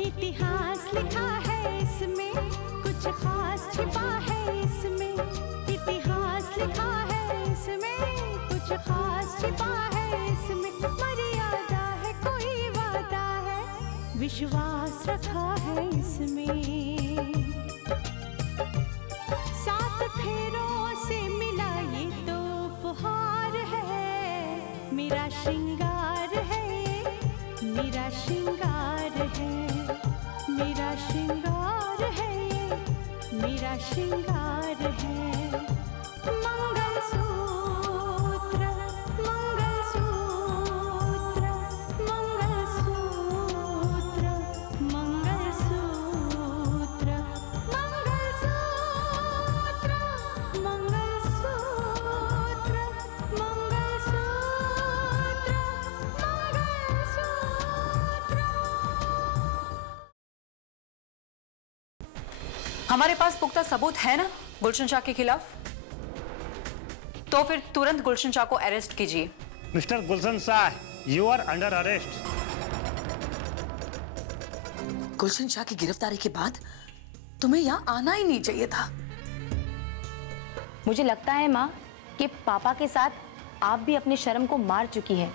इतिहास लिखा है इसमें, कुछ खास छिपा है इसमें। इतिहास लिखा है इसमें, कुछ खास छिपा है इसमें। मर्यादा है, कोई वादा है, विश्वास रखा है इसमें। सात फेरों से मिला ये तो उपहार है। मेरा श्रृंगार है, मेरा श्रृंगार है, मेरा श्रृंगार है, मेरा श्रृंगार है। मंगलसूत्र, मंगलसूत्र, मंगलसूत्र, मंगलसूत्र, मंगलसूत्र, मंगलसूत्र, हमारे पास पुख्ता सबूत है ना गुलशन शाह के खिलाफ? तो फिर तुरंत गुलशन शाह को अरेस्ट कीजिए। Mister Gulshan Shah, you are under arrest. Gulshan Shah की गिरफ्तारी के बाद तुम्हें यहाँ आना ही नहीं चाहिए था। मुझे लगता है माँ कि पापा के साथ आप भी अपनी शर्म को मार चुकी हैं।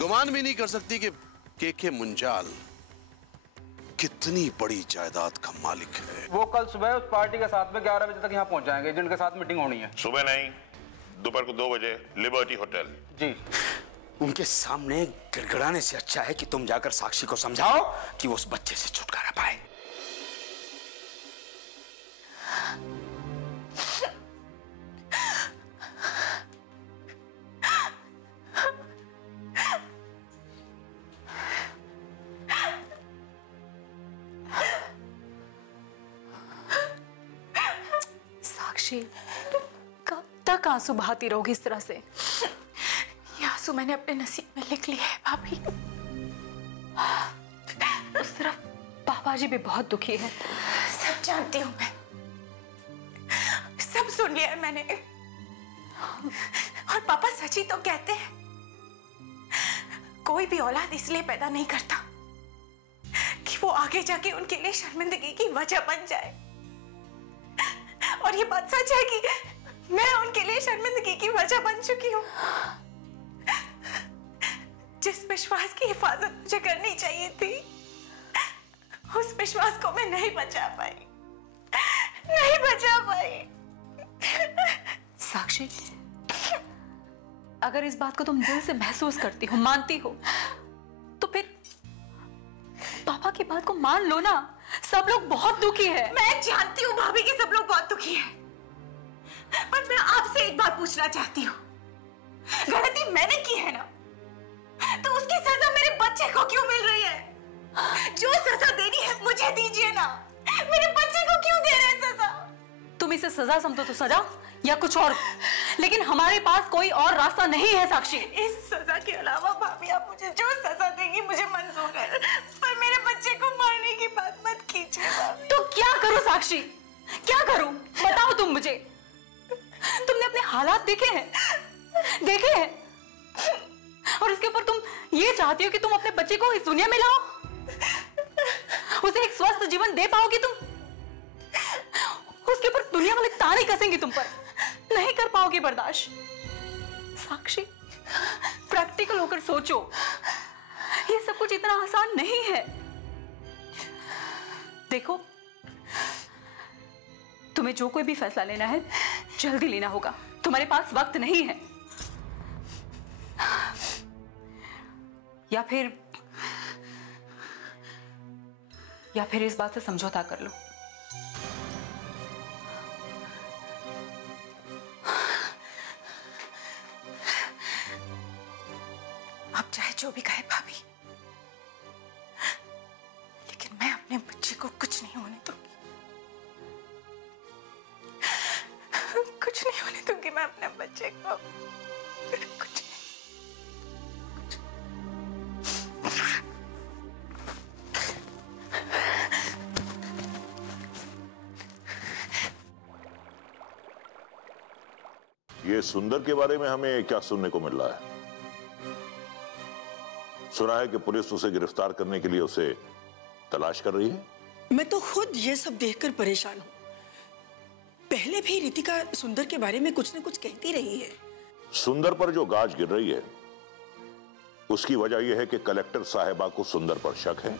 गुमान भी नहीं कर सकती कि के मुंजाल कितनी बड़ी जायदाद का मालिक है। वो कल सुबह उस पार्टी के साथ में 11 बजे तक यहाँ पहुँच जाएंगे जिनके साथ मीटिंग होनी है। सुबह नहीं, दोपहर को 2 बजे लिबर्टी होटल। जी। उनके सामने गिड़गिड़ाने से अच्छा है कि तुम जाकर साक्षी को समझाओ कि वो उस बच्चे से छुटकारा पाए। कब तक आंसू बहाती रहोगी इस तरह से? ये आंसू मैंने अपने नसीब में लिख लिए है भाभी। उस तरफ पापा जी भी बहुत दुखी है। सब जानती हूँ मैं, सब सुन लिया है मैंने। और पापा सच ही तो कहते हैं, कोई भी औलाद इसलिए पैदा नहीं करता कि वो आगे जाके उनके लिए शर्मिंदगी की वजह बन जाए। और ये बात सच है कि मैं उनके लिए शर्मिंदगी की वजह बन चुकी हूँ। जिस विश्वास की हिफाजत मुझे करनी चाहिए थी, उस विश्वास को मैं नहीं बचा पाई, नहीं बचा पाई। साक्षी, अगर इस बात को तुम दिल से महसूस करती हो, मानती हो, तो फिर पापा की बात को मान लो ना। सब लोग बहुत दुखी है। मैं जानती हूँ भाभी कि सब लोग बहुत दुखी हैं, पर मैं आपसे एक बात पूछना चाहती हूँ। गलती मैंने की है ना, तो उसकी सजा मेरे बच्चे को क्यों मिल रही है? जो सजा देनी है मुझे दीजिए ना, मेरे बच्चे को क्यों दे रहे हैं सजा? तुम इसे सजा समझो तो सजा या कुछ और, लेकिन हमारे पास कोई और रास्ता नहीं है साक्षी। इस सजा के अलावा भाभी आप मुझे जो सजा देंगी मुझे मंजूर है, पर मेरे बच्चे को मारने की बात मत कीजिए भाभी। तो क्या करूं साक्षी, क्या करूं बताओ तुम मुझे। तुमने अपने हालात देखे हैं, देखे हैं, और इसके ऊपर तुम ये चाहती हो कि तुम अपने बच्चे को इस दुनिया में लाओ, उसे एक स्वस्थ जीवन दे पाओगी तुम? उसके ऊपर दुनिया वाले ताने कसेंगे तुम पर, नहीं कर पाओगी बर्दाश्त। साक्षी, प्रैक्टिकल होकर सोचो, ये सब कुछ इतना आसान नहीं है। देखो, तुम्हें जो कोई भी फैसला लेना है जल्दी लेना होगा, तुम्हारे पास वक्त नहीं है। या फिर इस बात से समझौता कर लो। आप चाहे जो भी कहे भाभी, लेकिन मैं अपने बच्चे को कुछ नहीं होने दूंगी, कुछ नहीं होने दूंगी मैं अपने बच्चे को, कुछ नहीं। ये सुंदर के बारे में हमें क्या सुनने को मिल रहा है? सुना है कि पुलिस उसे गिरफ्तार करने के लिए उसे तलाश कर रही है? मैं तो खुद ये सब देखकर परेशान हूँ। पहले भी रितिका सुंदर के बारे में कुछ न कुछ कहती रही है। सुंदर पर जो गाज गिर रही है उसकी वजह यह है कि कलेक्टर साहिबा को सुंदर पर शक है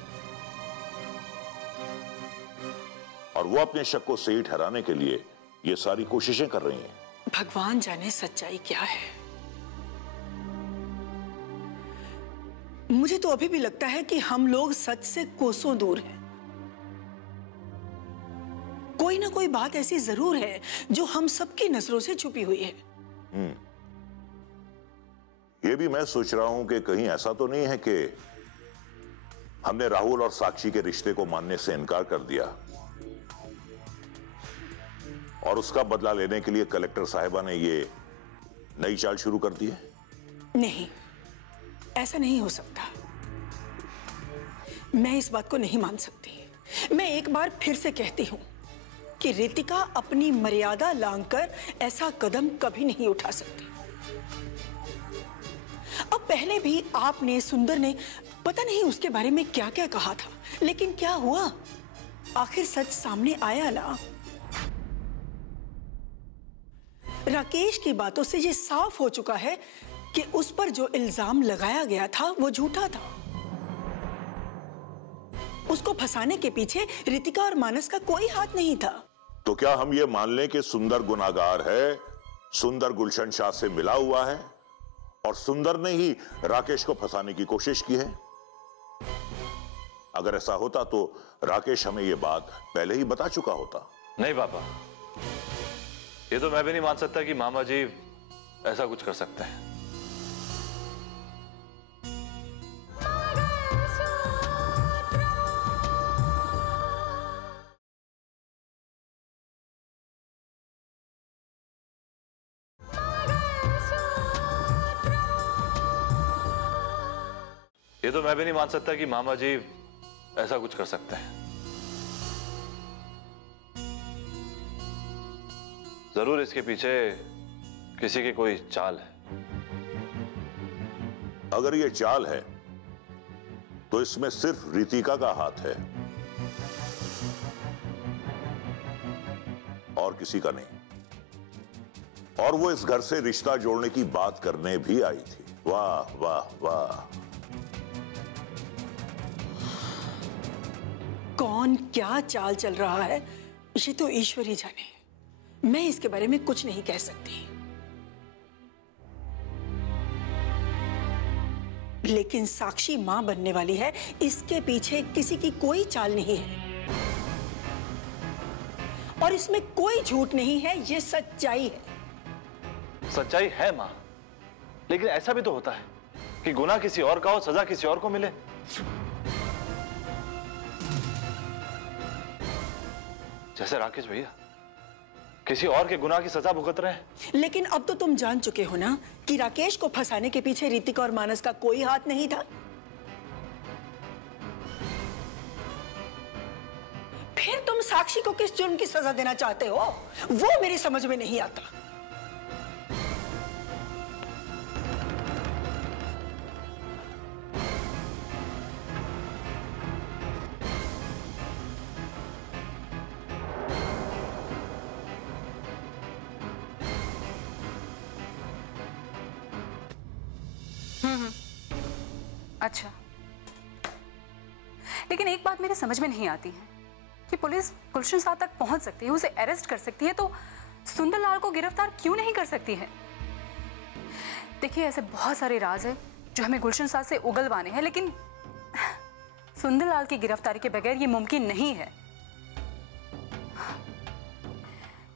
और वो अपने शक को सही ठहराने के लिए ये सारी कोशिशें कर रही हैं। भगवान जाने सच्चाई क्या है। मुझे तो अभी भी लगता है कि हम लोग सच से कोसों दूर हैं। कोई ना कोई बात ऐसी जरूर है जो हम सबकी नजरों से छुपी हुई है। ये भी मैं सोच रहा हूं कि कहीं ऐसा तो नहीं है कि हमने राहुल और साक्षी के रिश्ते को मानने से इनकार कर दिया और उसका बदला लेने के लिए कलेक्टर साहिबा ने ये नई चाल शुरू कर दी है। नहीं, ऐसा नहीं हो सकता। मैं इस बात को नहीं मान सकती। मैं एक बार फिर से कहती हूं कि रितिका अपनी मर्यादा लांघकर ऐसा कदम कभी नहीं उठा सकती। अब पहले भी आपने, सुंदर ने, पता नहीं उसके बारे में क्या क्या कहा था, लेकिन क्या हुआ? आखिर सच सामने आया ना। राकेश की बातों से ये साफ हो चुका है कि उस पर जो इल्जाम लगाया गया था वो झूठा था। उसको फंसाने के पीछे रितिका और मानस का कोई हाथ नहीं था। तो क्या हम ये मान लें कि सुंदर गुनाहगार है, सुंदर गुलशन शाह से मिला हुआ है और सुंदर ने ही राकेश को फंसाने की कोशिश की है? अगर ऐसा होता तो राकेश हमें ये बात पहले ही बता चुका होता। नहीं पापा, ये तो मैं भी नहीं मान सकता कि मामा जी ऐसा कुछ कर सकते हैं। ये तो मैं भी नहीं मान सकता कि मामा जी ऐसा कुछ कर सकते हैं। जरूर इसके पीछे किसी की कोई चाल है। अगर ये चाल है तो इसमें सिर्फ रितिका का हाथ है और किसी का नहीं। और वो इस घर से रिश्ता जोड़ने की बात करने भी आई थी। वाह वाह वाह। कौन क्या चाल चल रहा है ये तो ईश्वर ही जाने। मैं इसके बारे में कुछ नहीं कह सकती, लेकिन साक्षी मां बनने वाली है, इसके पीछे किसी की कोई चाल नहीं है और इसमें कोई झूठ नहीं है। ये सच्चाई है। सच्चाई है मां, लेकिन ऐसा भी तो होता है कि गुनाह किसी और का हो, सजा किसी और को मिले। जैसे राकेश भैया किसी और के गुनाह की सजा भुगत रहे हैं। लेकिन अब तो तुम जान चुके हो ना कि राकेश को फंसाने के पीछे रितिका और मानस का कोई हाथ नहीं था। फिर तुम साक्षी को किस जुर्म की सजा देना चाहते हो, वो मेरी समझ में नहीं आता। अच्छा, लेकिन एक बात मेरे समझ में नहीं आती है कि पुलिस गुलशन साह तक पहुंच सकती है, उसे अरेस्ट कर सकती है, तो सुंदरलाल को गिरफ्तार क्यों नहीं कर सकती है? देखिए, ऐसे बहुत सारे राज हैं जो हमें गुलशन साह से उगलवाने हैं, लेकिन सुंदरलाल की गिरफ्तारी के बगैर ये मुमकिन नहीं है।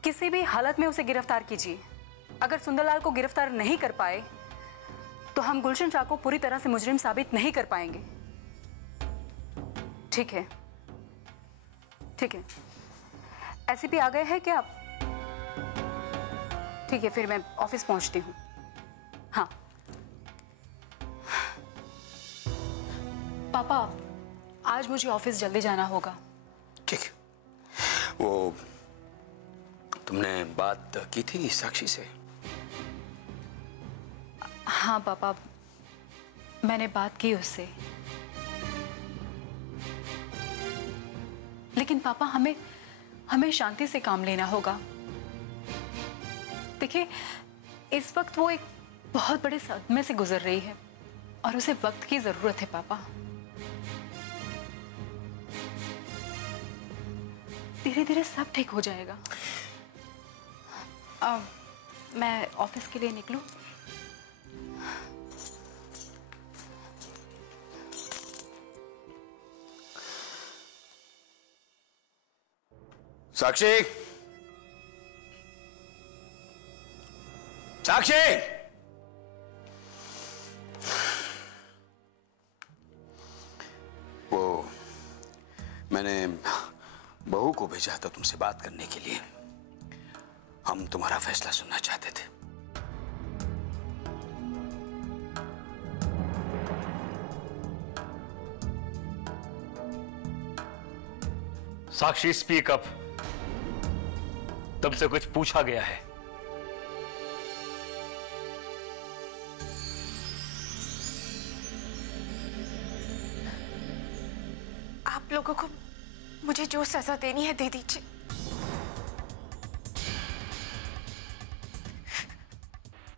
किसी भी हालत में उसे गिरफ्तार कीजिए। अगर सुंदरलाल को गिरफ्तार नहीं कर पाए तो हम गुलशन शाह को पूरी तरह से मुजरिम साबित नहीं कर पाएंगे। ठीक है, ठीक है। एसीपी आ गए हैं क्या आप? ठीक है, फिर मैं ऑफिस पहुंचती हूँ। हाँ पापा, आज मुझे ऑफिस जल्दी जाना होगा। ठीक है। वो तुमने बात की थी साक्षी से? हाँ पापा, मैंने बात की उससे। लेकिन पापा हमें शांति से काम लेना होगा। देखिए, इस वक्त वो एक बहुत बड़े सदमे से गुजर रही है और उसे वक्त की जरूरत है पापा। धीरे धीरे सब ठीक हो जाएगा। मैं ऑफिस के लिए निकलूं? साक्षी, साक्षी, वो मैंने बहू को भेजा था तुमसे बात करने के लिए। हम तुम्हारा फैसला सुनना चाहते थे। साक्षी, स्पीक अप। तुमसे कुछ पूछा गया है। आप लोगों को मुझे जो सजा देनी है दे दीजिए,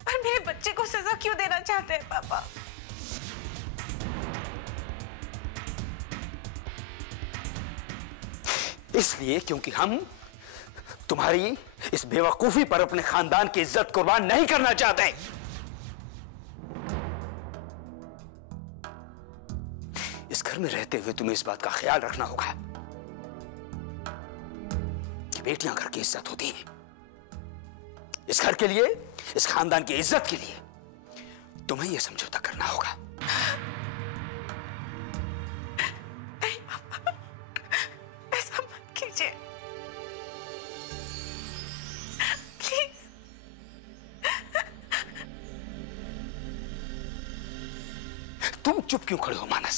पर मेरे बच्चे को सजा क्यों देना चाहते हैं पापा? इसलिए क्योंकि हम तुम्हारी इस बेवकूफी पर अपने खानदान की इज्जत कुर्बान नहीं करना चाहते। इस घर में रहते हुए तुम्हें इस बात का ख्याल रखना होगा कि बेटियां घर की इज्जत होती हैं। इस घर के लिए, इस खानदान की इज्जत के लिए तुम्हें यह समझौता करना होगा। नहीं पापा, ऐसा मत कीजिए प्लीज। तुम चुप क्यों खड़े हो मानस?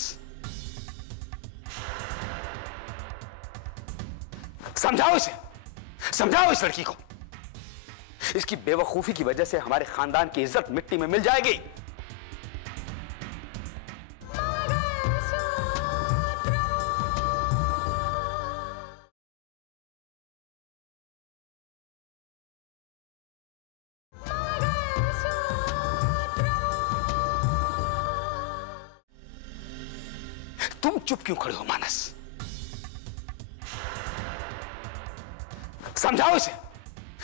समझाओ इसे, समझाओ इस लड़की को। इसकी बेवकूफी की वजह से हमारे खानदान की इज्जत मिट्टी में मिल जाएगी। तुम चुप क्यों खड़े हो मानस? समझाओ इसे,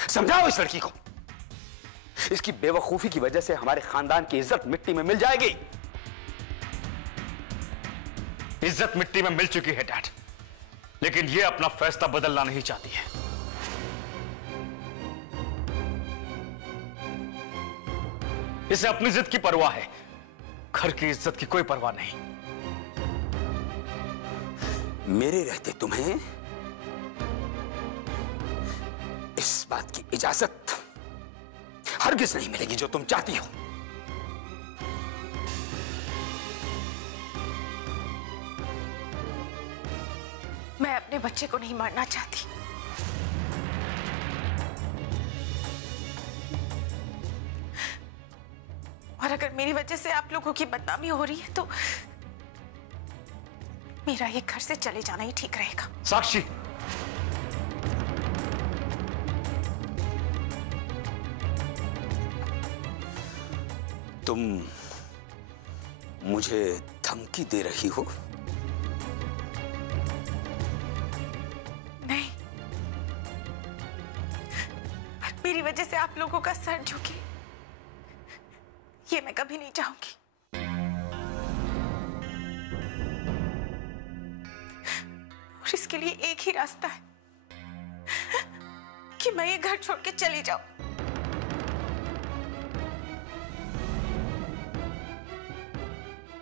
समझाओ इस लड़की को। इसकी बेवकूफी की वजह से हमारे खानदान की इज्जत मिट्टी में मिल जाएगी। इज्जत मिट्टी में मिल चुकी है डैड, लेकिन ये अपना फैसला बदलना नहीं चाहती है। इसे अपनी जिद की परवाह है, घर की इज्जत की कोई परवाह नहीं। मेरे रहते तुम्हें इस बात की इजाजत हरगिज नहीं मिलेगी जो तुम चाहती हो। मैं अपने बच्चे को नहीं मारना चाहती, और अगर मेरी वजह से आप लोगों की बदनामी हो रही है तो मेरा ये घर से चले जाना ही ठीक रहेगा। साक्षी, तुम मुझे धमकी दे रही हो? नहीं, मेरी वजह से आप लोगों का सर झुके ये मैं कभी नहीं चाहूंगी। और इसके लिए एक ही रास्ता है कि मैं ये घर छोड़ के चली जाऊं।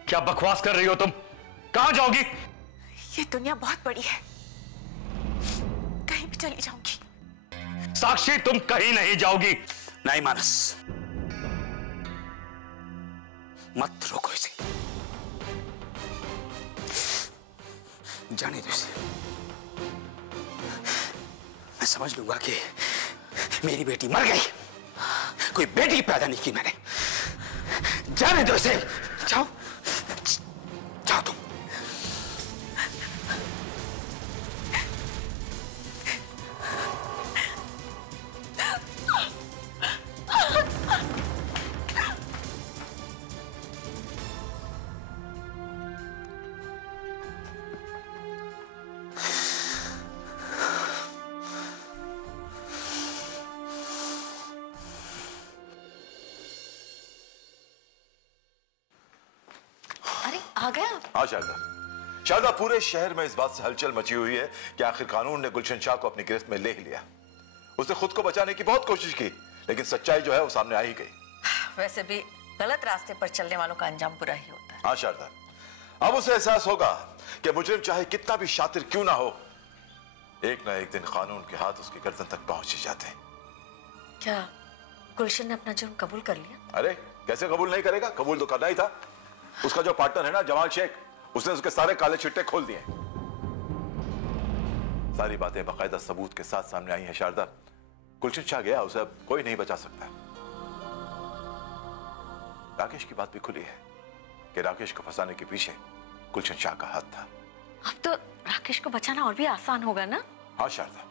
क्या बकवास कर रही हो तुम? कहां जाओगी? ये दुनिया बहुत बड़ी है, कहीं भी चली जाऊंगी। साक्षी, तुम कहीं नहीं जाओगी। नहीं मानस, मत रोको इसे, जाने दो इसे। मैं समझ लूंगा कि मेरी बेटी मर गई, कोई बेटी पैदा नहीं की मैंने। जाने दो इसे, जाओ जाओ तुम। आ गया? हाँ शारदा, शारदा पूरे शहर में इस बात से हलचल मची हुई है कि आखिर कानून ने गुलशन शाह को अपनी गिरफ्त में ले ही लिया। उसने खुद को बचाने की बहुत कोशिश की, लेकिन सच्चाई जो है वो सामने आ ही गई। वैसे भी गलत रास्ते पर चलने वालों का अंजाम बुरा ही होता है। हाँ शारदा, अब उसे एहसास होगा कि मुजरिम चाहे कितना भी शातिर क्यों ना हो, एक ना एक दिन कानून के हाथ उसकी गर्दन तक पहुंच ही जाते हैं। क्या गुलशन ने अपना जुर्म कबूल कर लिया? अरे कैसे कबूल नहीं करेगा, कबूल तो करना ही था। उसका जो पार्टनर है ना जमाल शेख, उसने उसके सारे काले चिट्टे खोल दिए। सारी बातें बाकायदा सबूत के साथ सामने आई हैं शारदा। गुलशन शाह गया, उसे अब कोई नहीं बचा सकता। राकेश की बात भी खुली है कि राकेश को फंसाने के पीछे गुलशन शाह का हाथ था। अब तो राकेश को बचाना और भी आसान होगा ना? हाँ शारदा,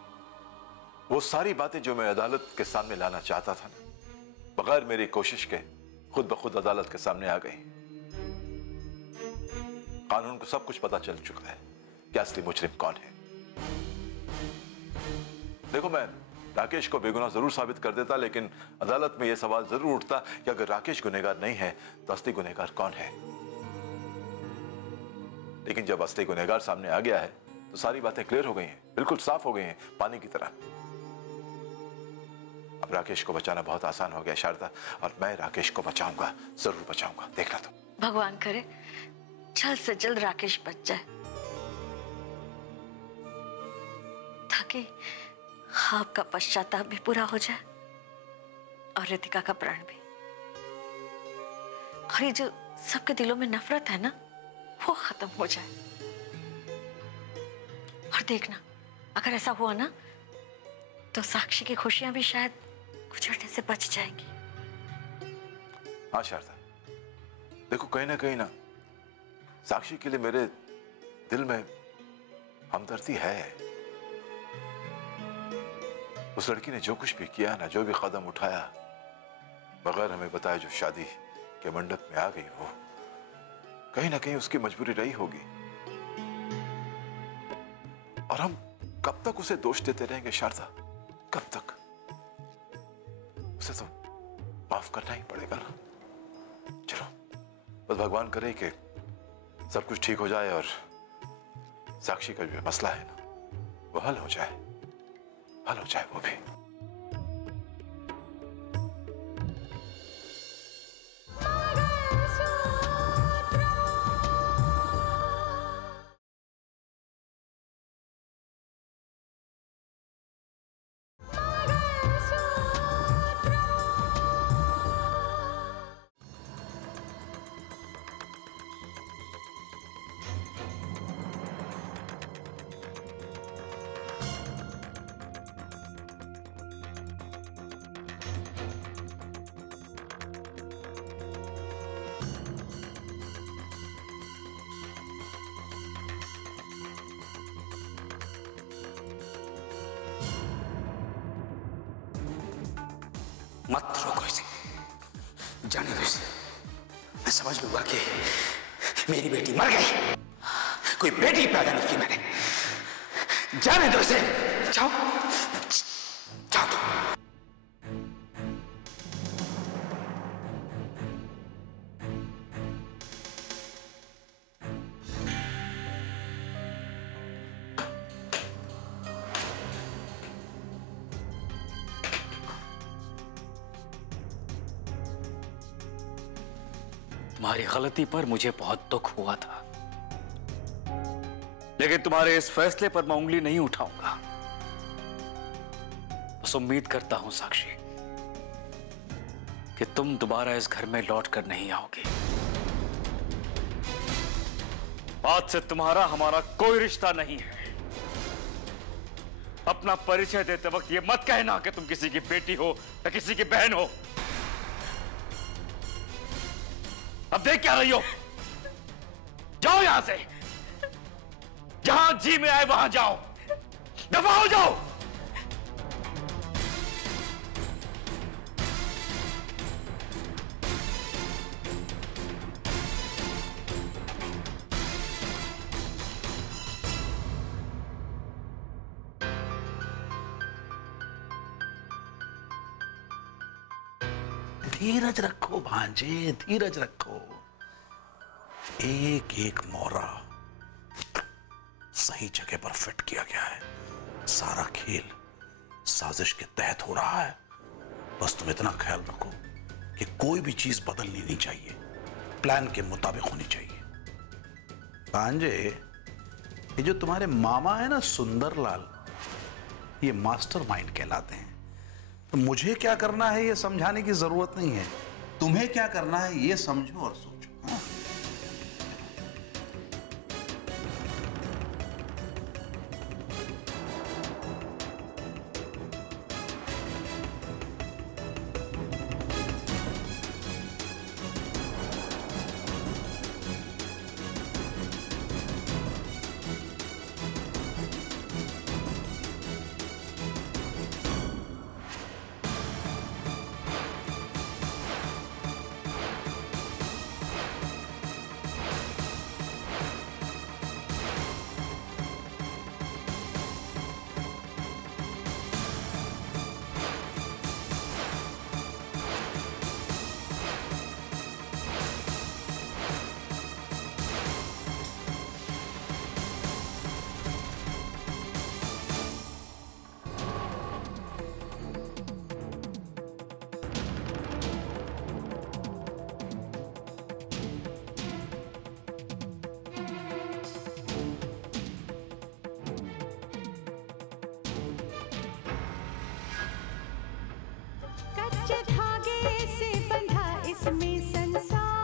वो सारी बातें जो मैं अदालत के सामने लाना चाहता था ना, बगैर मेरी कोशिश के खुद ब खुद अदालत के सामने आ गई। कानून को सब कुछ पता चल चुका है कि असली मुजरिम कौन है। देखो, मैं राकेश को बेगुनाह जरूर साबित कर देता, लेकिन अदालत में यह सवाल जरूर उठता कि अगर राकेश गुनहगार नहीं है तो असली गुनहगार कौन है। लेकिन जब असली गुनहगार सामने आ गया है तो सारी बातें क्लियर हो गई हैं, बिल्कुल साफ हो गई हैं, पानी की तरह। अब राकेश को बचाना बहुत आसान हो गया शारदा, और मैं राकेश को बचाऊंगा, जरूर बचाऊंगा, देखना तुम। भगवान करे जल्द से जल्द राकेश बच जाए, ताकि आपका पश्चाताप भी पूरा हो जाए और रितिका का प्राण भी। और ये जो सबके दिलों में नफरत है ना, वो खत्म हो जाए। और देखना, अगर ऐसा हुआ ना तो साक्षी की खुशियां भी शायद गुजरने से बच जाएंगी। हाँ शारदा, देखो कहीं ना साक्षी के लिए मेरे दिल में हमदर्दी है। उस लड़की ने जो कुछ भी किया ना, जो भी कदम उठाया, बगैर हमें बताए जो शादी के मंडप में आ गई, वो कहीं ना कहीं उसकी मजबूरी रही होगी। और हम कब तक उसे दोष देते रहेंगे शारदा, कब तक? उसे तो माफ करना ही पड़ेगा ना। चलो, बस भगवान करे कि सब कुछ ठीक हो जाए और साक्षी का जो मसला है ना, वो हल हो जाए वो भी। मत रोको इसे, जाने दो इसे। मैं समझ लूंगा कि मेरी बेटी मर गई, कोई बेटी पैदा नहीं की मैंने। जाने दो इसे, जाओ जाओ तुम। तुम्हारी गलती पर मुझे बहुत दुख हुआ था, लेकिन तुम्हारे इस फैसले पर मैं उंगली नहीं उठाऊंगा। बस उम्मीद करता हूं साक्षी कि तुम दोबारा इस घर में लौट कर नहीं आओगी। आज से तुम्हारा हमारा कोई रिश्ता नहीं है। अपना परिचय देते वक्त यह मत कहना कि तुम किसी की बेटी हो या किसी की बहन हो। अब देख क्या रही हो? जाओ यहां से, जहां जी में आए वहां जाओ, दफा हो जाओ। धीरज रखो भांजे, धीरज रखो। एक एक मोहरा सही जगह पर फिट किया गया है। सारा खेल साजिश के तहत हो रहा है। बस तुम इतना ख्याल रखो कि कोई भी चीज बदलनी नहीं चाहिए, प्लान के मुताबिक होनी चाहिए। भांजे, ये जो तुम्हारे मामा है ना सुंदरलाल, ये मास्टरमाइंड कहलाते हैं। तो मुझे क्या करना है ये समझाने की जरूरत नहीं है, तुम्हें क्या करना है ये समझो और सोचो। हाँ? कच्चे धागे से बंधा इसमें संसार।